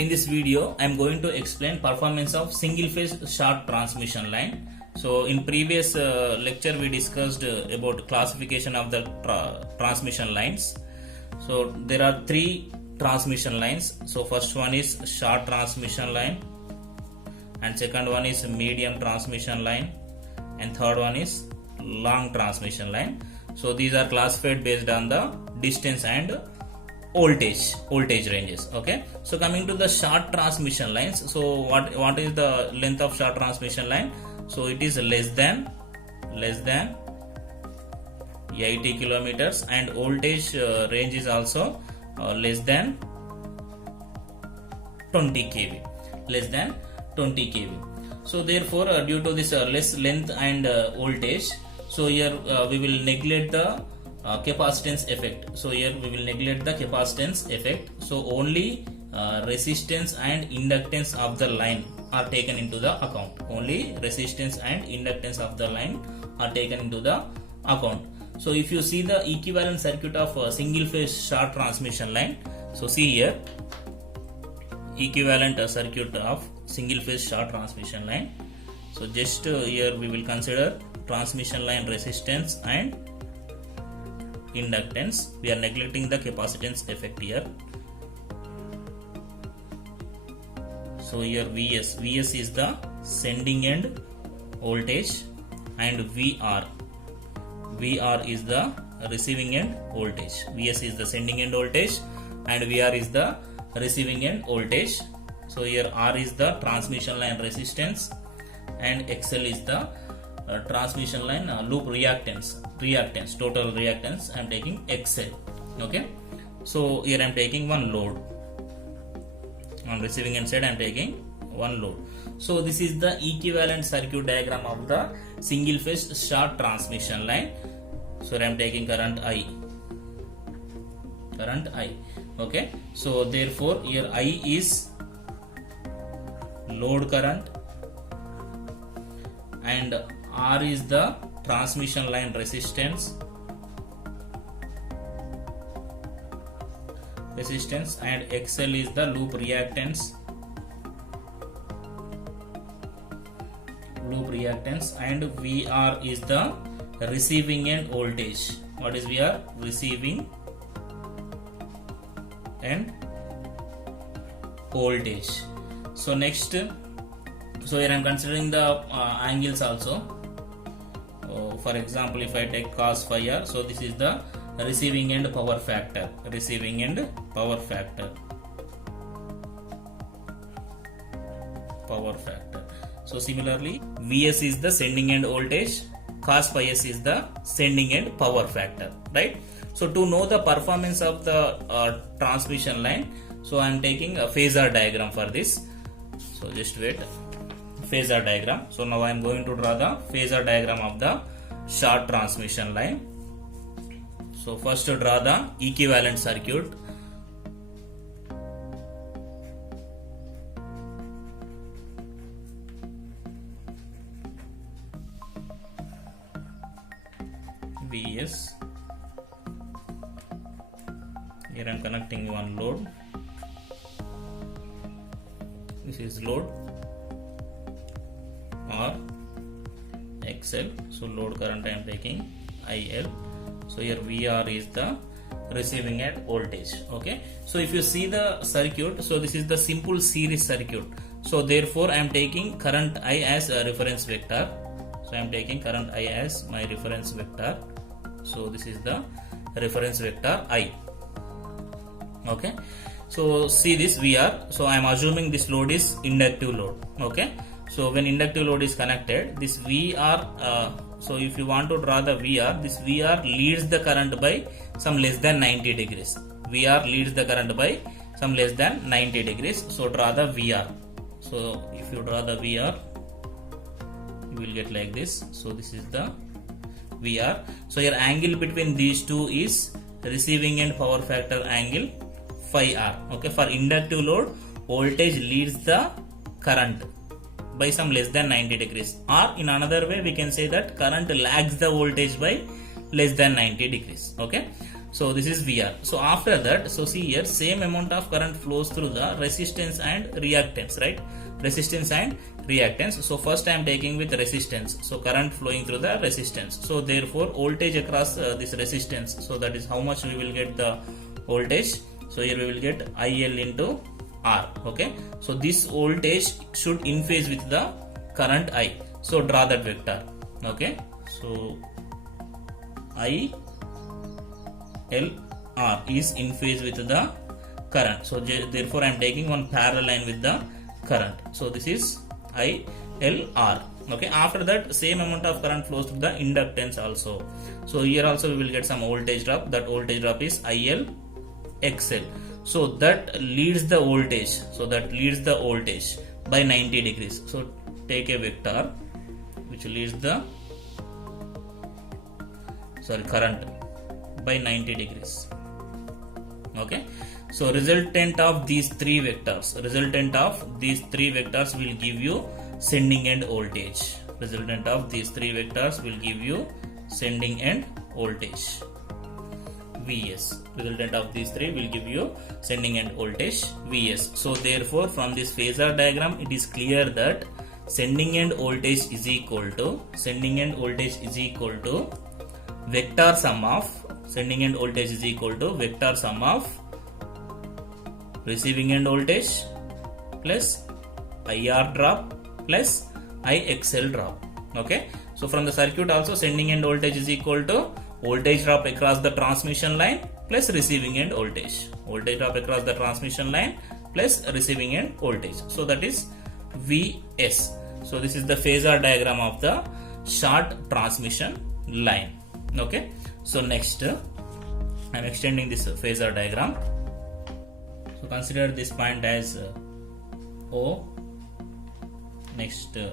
In this video, I am going to explain performance of single phase short transmission line. So in previous lecture we discussed about classification of the transmission lines. So there are three transmission lines. So first one is short transmission line, and second one is medium transmission line, and third one is long transmission line. So these are classified based on the distance and voltage ranges. Okay, so coming to the short transmission lines, so what is the length of short transmission line? So it is less than 80 kilometers, and voltage range is also less than 20 kV, So therefore due to this less length and voltage, so here we will neglect the capacitance effect. So here we will neglect the capacitance effect. So only resistance and inductance of the line are taken into the account. Only resistance and inductance of the line are taken into the account. So if you see the equivalent circuit of a single phase short transmission line, so see here equivalent circuit of single phase short transmission line. So just here we will consider transmission line resistance and inductance. We are neglecting the capacitance effect here. So here Vs is the sending end voltage, and VR is the receiving end voltage. Vs is the sending end voltage and VR is the receiving end voltage. So here R is the transmission line resistance, and XL is the transmission line loop reactance, total reactance. I am taking XL. Okay, so here I am taking one load. On receiving end side I am taking one load. So this is the equivalent circuit diagram of the single phase short transmission line. So I am taking current I. Okay, so therefore here I is load current, and R is the transmission line resistance, and XL is the loop reactance, and VR is the receiving end voltage. What is VR? Receiving end voltage. So next, so here I am considering the angles also. For example, if I take cos phi r, so this is the receiving end power factor. So similarly, Vs is the sending end voltage, cos phi s is the sending end power factor, right? So to know the performance of the transmission line, so I am taking a phasor diagram for this. So just wait, phasor diagram. So now I am going to draw the phasor diagram of the short transmission line. So first to draw the equivalent circuit. Vs. Here I am connecting one load. This is load or XL. So load current I am taking IL. So here VR is the receiving end voltage. Okay, so if you see the circuit, so this is the simple series circuit. So therefore I am taking current I as a reference vector. So I am taking current I as my reference vector. So this is the reference vector I. Okay, so see this VR. So I am assuming this load is inductive load. Okay, so when inductive load is connected, this VR, so if you want to draw the VR, this VR leads the current by some less than 90 degrees. VR leads the current by some less than 90 degrees. So draw the VR. So if you draw the VR, you will get like this. So this is the VR. So your angle between these two is receiving end power factor angle phi r. Okay, for inductive load, voltage leads the current by some less than 90 degrees, or in another way we can say that current lags the voltage by less than 90 degrees. Okay, So this is VR. So after that, so see here, same amount of current flows through the resistance and reactance, right? Resistance and reactance. So first I am taking with resistance. So current flowing through the resistance. So therefore voltage across this resistance. So that is how much we will get the voltage. So here we will get IL into R. Okay. So this voltage should in phase with the current I. So draw that vector. Okay. So I L R is in phase with the current. So therefore I am taking one parallel line with the current. So this is I L R. Okay. After that, same amount of current flows through the inductance also. So here also we will get some voltage drop. That voltage drop is IL XL. So that leads the voltage. So that leads the voltage by 90 degrees. So take a vector which leads the current by 90 degrees. Okay. So resultant of these three vectors will give you sending end voltage. Resultant of these three vectors will give you sending end voltage Vs. Resultant of these three will give you sending end voltage Vs. So therefore from this phasor diagram it is clear that sending end voltage is equal to vector sum of sending end voltage is equal to vector sum of receiving end voltage plus IR drop plus IXL drop. Okay. So from the circuit also sending end voltage is equal to voltage drop across the transmission line plus receiving end voltage. Voltage drop across the transmission line plus receiving end voltage. So that is Vs. So this is the phasor diagram of the short transmission line. Okay. So next I am extending this phasor diagram. So consider this point as O. Next A,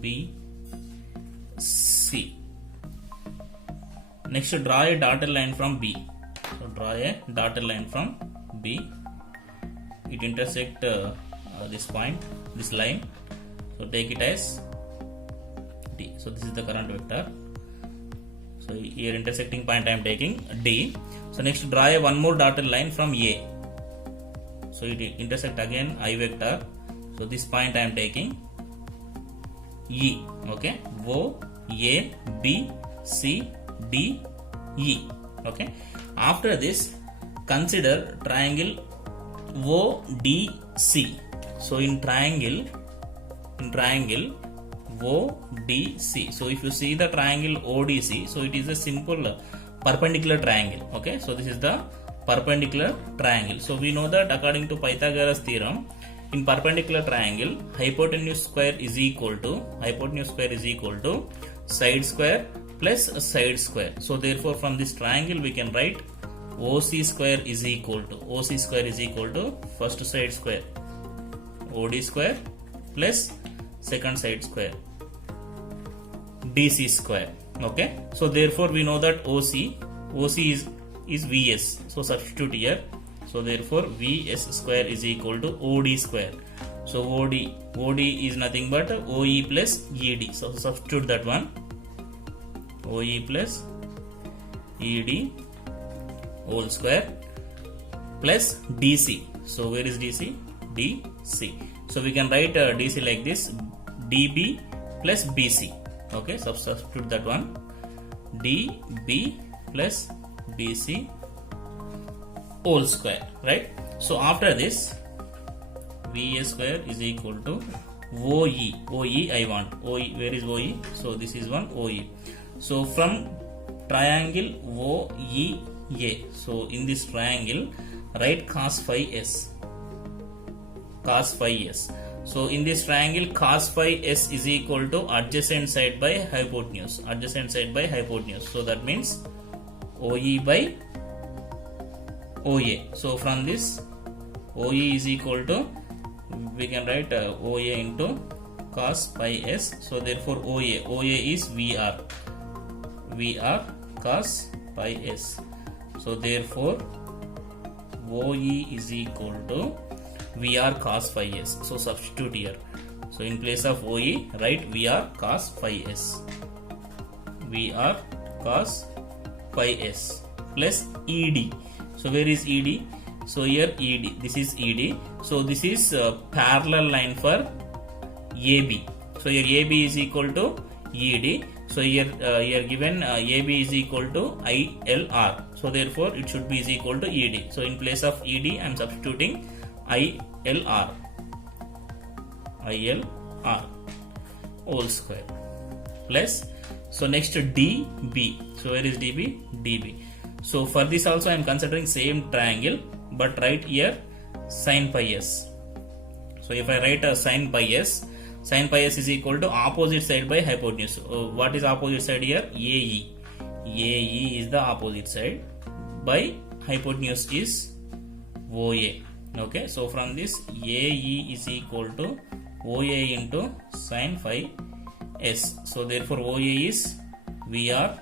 B, C. Next draw a dotted line from B. So draw a dotted line from B. It intersect this point, this line. So take it as D. So this is the current vector. So here intersecting point I am taking D. So next draw a one more dotted line from A. So it intersect again I vector. So this point I am taking E. Okay. O, A, B, C, D, E. Okay. After this, consider triangle ODC. So in triangle ODC. So if you see the triangle ODC, so it is a simple perpendicular triangle. Okay. So this is the perpendicular triangle. So we know that according to Pythagoras theorem, in perpendicular triangle, hypotenuse square is equal to side square plus side square. So therefore from this triangle we can write OC square is equal to first side square OD square plus second side square DC square. Okay. So therefore we know that OC is Vs. So substitute here. So therefore Vs square is equal to OD square. So OD is nothing but OE plus ED. So substitute that one. OE plus ED whole square plus DC. So where is DC? DC. So we can write DC like this: DB plus BC. Okay, substitute that one. DB plus BC whole square, right? So after this, VA square is equal to OE. OE I want. OE, where is OE? So this is one OE. So from triangle OEA. So in this triangle, write cos phi S. Cos phi S. So in this triangle, cos phi S is equal to adjacent side by hypotenuse. Adjacent side by hypotenuse. So that means OE by OA. So from this, OE is equal to, we can write OA into cos pi S. So therefore OA is VR cos pi S. So therefore OE is equal to VR cos phi S. So substitute here So in place of OE, write VR cos phi s. VR cos phi s plus ED. So where is ED? So here ED. This is ED. So this is parallel line for AB. So here AB is equal to ED. So here given AB is equal to ILR. So therefore it should be is equal to ED. So in place of ED I am substituting ILR whole square plus, so next DB. So where is DB? DB. So for this also I am considering same triangle, but write here sin pi s. So if I write a sin pi s, sin pi s is equal to opposite side by hypotenuse. What is opposite side here? AE. AE is the opposite side by hypotenuse is OA. Okay, so from this AE is equal to OA into sin phi s. So therefore OA is VR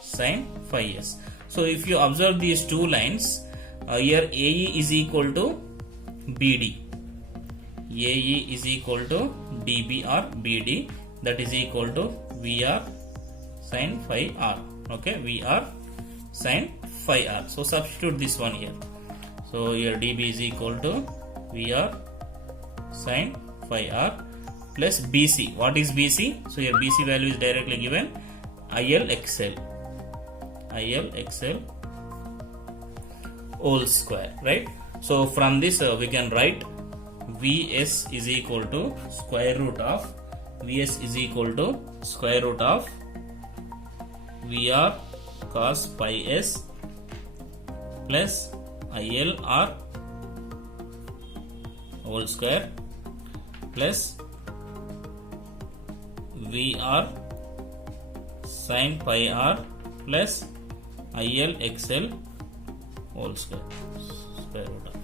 sin phi s. So if you observe these two lines, here AE is equal to BD. AE is equal to DB or BD, that is equal to VR sin phi r. Okay, VR sin phi r. So substitute this one here. So here DB is equal to VR sin phi r plus BC. What is BC? So here BC value is directly given, ILXL whole square, right? So from this we can write Vs is equal to square root of VR cos pi s plus ILR whole square plus VR sin pi r plus ILXL whole square root of.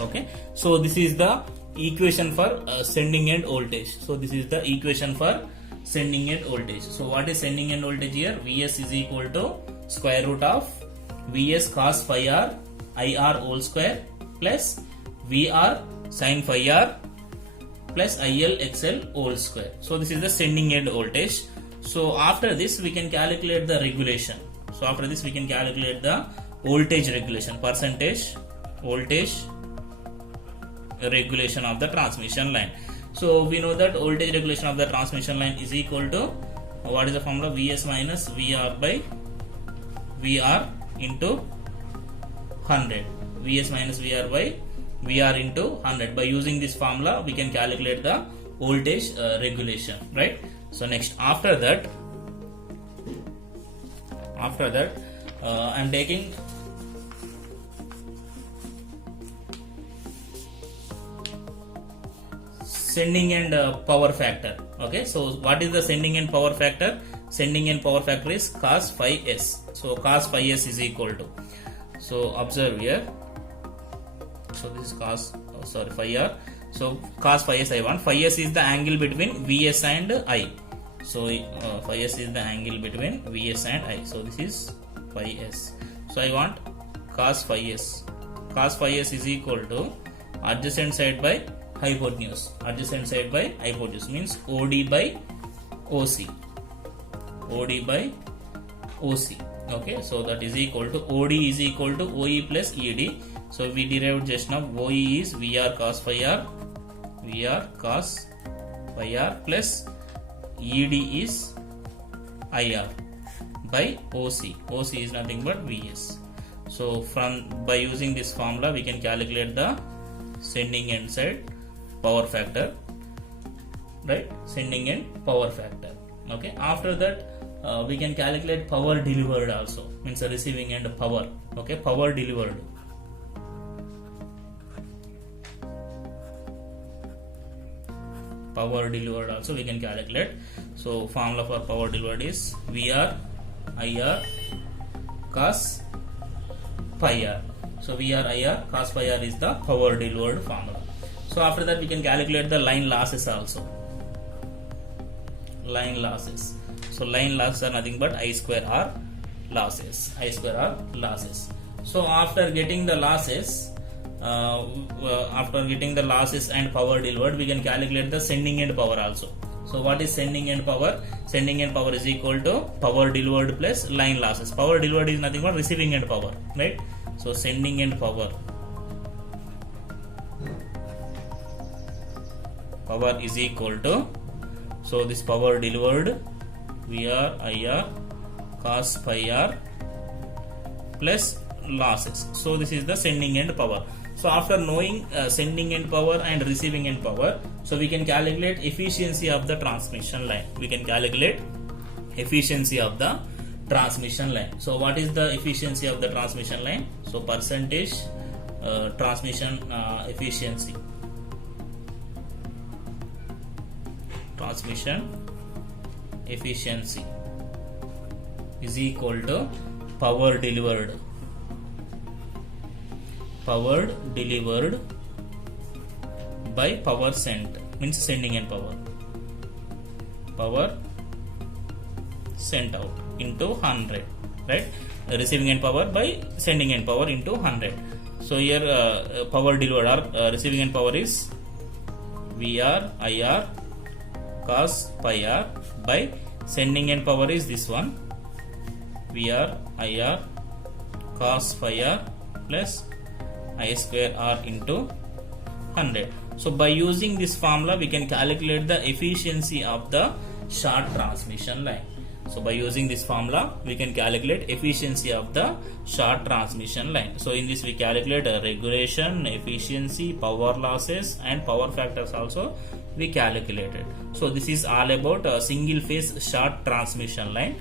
Okay, so this is the equation for sending end voltage. So this is the equation for sending end voltage. So what is sending end voltage here? Vs is equal to square root of Vs cos phi r IR whole square plus VR sin phi r plus ILXL whole square. So this is the sending end voltage. So after this we can calculate the regulation. So after this we can calculate the voltage regulation, percentage voltage regulation of the transmission line. So we know that voltage regulation of the transmission line is equal to, what is the formula? Vs minus VR by VR into 100. Vs minus VR by VR into 100. By using this formula we can calculate the voltage regulation, right? So next, after that I am taking sending end power factor. Okay, so what is the sending end power factor? Sending end power factor is cos phi s. So cos phi s is equal to, so observe here, so this is cos, phi r. So cos phi s I want. Phi s is the angle between Vs and I. So phi s is the angle between Vs and I. So this is phi s. So I want cos phi s. Cos phi s is equal to adjacent side by hypotenuse. Adjacent side by hypotenuse means OD by OC. OD by OC. Okay, so that is equal to, OD is equal to OE plus ED. So we derived just now, OE is VR cos phi r, plus ED is IR by OC. OC is nothing but Vs. So by using this formula we can calculate the sending end side power factor, right? Sending end power factor. Okay, after that we can calculate power delivered also, means the receiving end power. Okay, power delivered. Power delivered also we can calculate. So formula for power delivered is VR IR cos pi r. So VR IR cos pi r is the power delivered formula. So after that we can calculate the line losses also. Line losses. So line losses are nothing but I square R losses. I square R losses. So after getting the losses, after getting the losses and power delivered, we can calculate the sending end power also. So what is sending end power? Sending end power is equal to power delivered plus line losses. Power delivered is nothing but receiving end power, right? So sending end power is equal to, so this power delivered VR IR cos pi R plus losses. So this is the sending end power. So after knowing sending end power and receiving end power, so we can calculate efficiency of the transmission line. We can calculate efficiency of the transmission line. So what is the efficiency of the transmission line? So percentage transmission efficiency. Transmission efficiency is equal to power delivered by power sent, means sending end power sent out into 100, right? Receiving end power by sending end power into 100. So here power delivered or receiving end power is VR IR cos pi R by sending end power is this one, VR IR cos pi R plus I square R into 100. So by using this formula, we can calculate the efficiency of the short transmission line. So by using this formula, we can calculate efficiency of the short transmission line. So in this we calculate regulation, efficiency, power losses and power factors also we calculated. So this is all about a single phase short transmission line.